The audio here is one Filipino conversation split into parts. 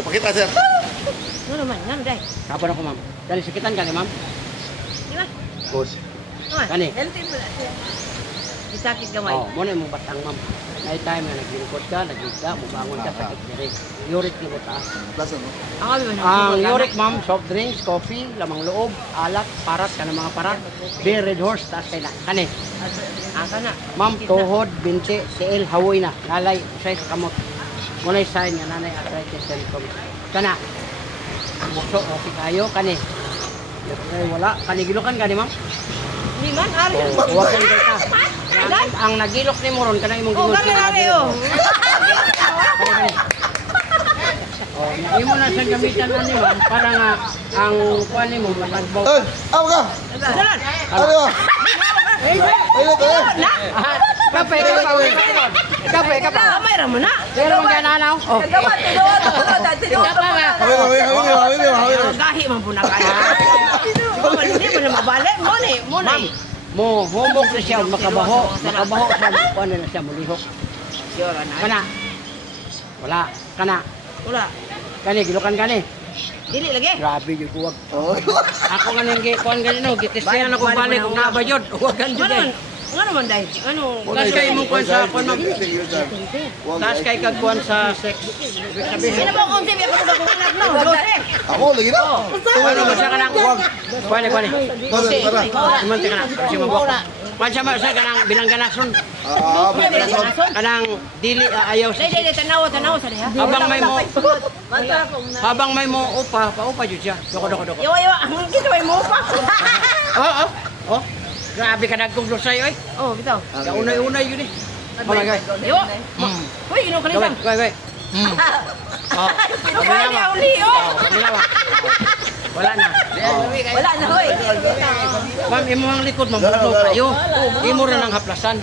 Pakita sir. Ano naman, ano day? Kapon ako, ma'am. Kani sakitan kani, ma'am. Di ba? Good. Naman, Kani. healthy mo na siya. Isakit gamay. Oh, mo na imong batang, ma'am. Night time na naglingkod ka, nagligda, mubangon ka sakit diri. Uric ni taas. Plaza no. Ang kami man. Ang uric, ma'am, soft drinks, coffee, lamang loob, alak, parat, kanang mga parat, beer, red horse, taas kay na. Kani. Aka na. Ma'am, tuhod, binti, tiil, hawoy na, lalay, usay sa kamot. Muna'y sign nga nanay arthritis symptoms. Kana. Bukso, okay kayo, kani. Wala, kanigilokan ka ni ma'am. Di man, ari. Huwag kang ka. Ang nagilok ni mo ron, kanang imong Oh, ginusin. kami ari oh. Oh, imo na sa gamitan ani ma'am para nga ang kuan nimo matagbaw. Eh, aw ka. Dalan. Ano? Ayun ko. Kape, kape. Kamay ra mo na. Pero man gananaw. Oh. Hawin. Gahi man po na kaya. Hindi mo na mabalik mo ni. Mo na. Mo humok na siya makabaho siya kuan na siya mulihok. Sure na. Kana. Wala, kana. Wala. Kani gilukan kani. Dili lagi. Grabe gyud kuwag. Oh. Ako nga nang kuan ganino, gitestihan ako balik kung naaba jud. Huwag kan jud. Ano man dai? Ano? Tas kay imong kuan sa kuan ma'am. Wag. Tas kay kag kuan sa sex. Sabihin. Ano ba kung sabi ako ko anak no? Dose. Ako lagi na. Ano ba siya kanang kuwag? Kuan. Para. Iman ka na. Kasi mabok. Kuan siya sa kanang bilangganason. Ah, Kanang dili ayaw sa. Dili tanaw sa diha. Habang may mo upa, paupa jud siya. Doko. Yo, ang gitaway mo pa. Oh. Grabe ka nagkong dosay oy. Oh, bitaw. Kaunay-unay yun eh. Oh my God. Yo. Hoy, ino ka lang. Goy. Oh. Kaya uli oh. Wala na. Wala na hoy. Ma'am, imo ang likod mamuno kayo. Imo ra nang haplasan.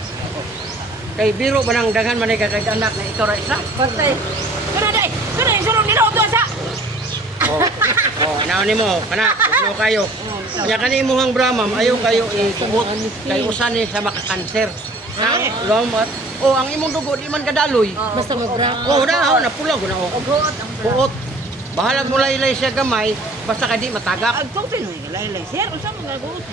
Kay biro ba nang daghan man kay anak na ito ra isa? Patay. Kana dai. Kana isulong nila og sa. Oh, naon nimo kana no kayo. Kanya kani imong Brahmam ayaw kayo ibuot kay usan ni sa makakanser. Ang lomat. Oh, ang imong dugo di man kadaloy. Basta magra. Oh, na pula na oh. Buot. Bahalag mo laylay siya gamay basta kadi matagak. Ang tungtin mo laylay. Sir, unsa mo naguot?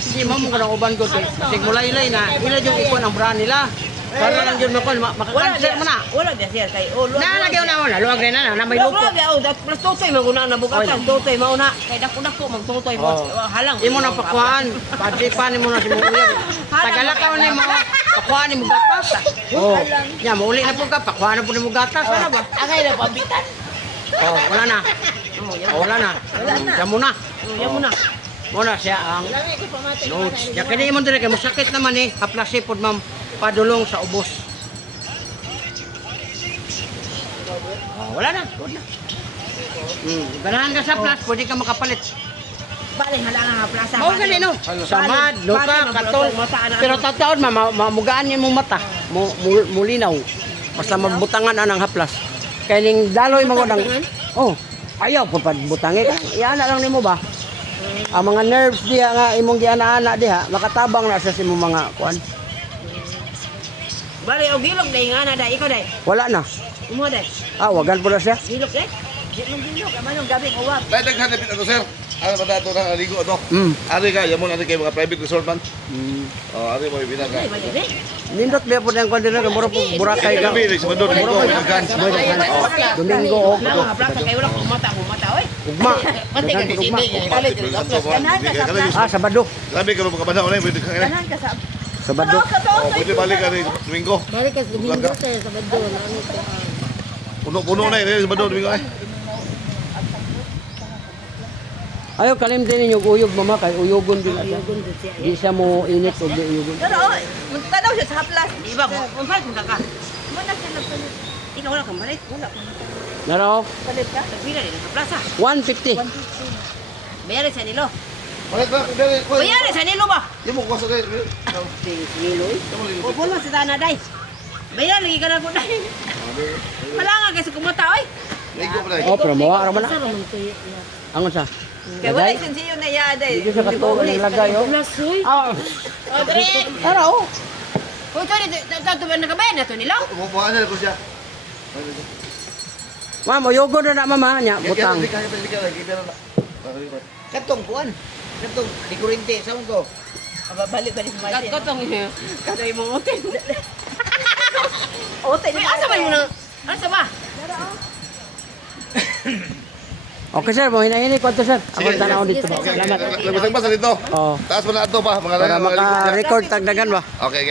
Hindi mo ka nang uban ko kasi mo laylay na ila yung ikon ang bra nila. Para lang yun makakanser mo na. Wala dia sir kay oh. Nalagyaw na luwag rin na may lupo. Wala dia oh, plus tutoy maguna na bugatan. Tutoy mauna. Kay dako magtutoy mo halang. Imo na pakuan. Padipan mo na si mo uyab. Tagalakaw ni mo. Pakuan ni mo gatas. Oh. Ya mo uli na pud ka pakuan na pud mo gatas wala ba? Angay na pabitan. Oh, wala na. Wala na. Yan muna. Yan muna. Muna siya ang notes. Ya kani imong dire kay mosakit naman eh. Haplasi pod ma'am padulong sa ubos. Oh, wala na. Ganahan ka sa plus, pwede ka makapalit. Bali halangan nga plaza. Mao gani no. Samad, luka, katol. Pero tataon mamugaan niyo mong mata. Mulinaw. Basta magbutangan anang haplas. Kay ning daloy mo nang oh, ayaw po pagbutangi ka. Iana lang nimo ba? Ang mga nerves diha nga imong giana-ana diha, makatabang na sa imong mga kuan. Bali og gilog dai nga na dai ikaw dai. Wala na. Imo dai. Wagan po na siya. Gilog dai. Gilog amanong gabi uwab. Dahil naghanapit ano sir? Ano ba dato na aligo ano? Ari ka, yamon ari kay mga private resort man. Oh, ari mo ibinaga. Nindot biya po nang kuan dinha mura po Boracay ka. Gabi sa Bandon ko nagkan. Domingo o Plaza kay wala ko mata oy. ugma. Pati ka Ugma. Ganahan Sabado. Grabe ka mga kabana ulit pwede ka. Tanan ka sa. Sabado. Oh, pwede balik ka rin Domingo. Balik ka Domingo sa Sabado ano to. Puno na sa Bandon Domingo ay. Ayaw kalimtin ninyo uyog mama kay uyogon din siya. Di siya mo init o di uyogon. Pero oy, magtanaw siya sa haplas. Iba ko, kumpay kung ka. Mo na siya nagpalit. Ikaw wala kang balik, wala kang Naro, palit ka. Nagbila din sa plaza. 150. Bayari sa nilo. Balik ba? Balik ko. Bayari sa nilo ba? Di mo kuwasa kay. Nilo eh. O puno sa tana day. Bayari lagi ka na ko day. Wala nga kasi kumata oy. Ligo pa dai. Oh, pero mawa ra man na. Angon sa? Kaya wala isinsiyo na yada eh. Dito sa katuwa ng lagay oh. Lasoy. Ah, O, Dre. tara oh. Kung ito, ito ba nakabayan na ito nila? Mo buwan na ko siya. Ma'am, uyugo na mama nya butang. Hindi ka na. Katong kuan. Katong di kurente sa ko. Balik-balik mo. Katong katoy mo oten. Oten. Asa man mo na? Asa ba? Okay sir, mo hinahinay ko to sir. Ako tanaw dito. Salamat. Labas ba sa dito? Oh. Taas mo na ito pa. Mga Para maka-record tagdagan ba? Okay, okay.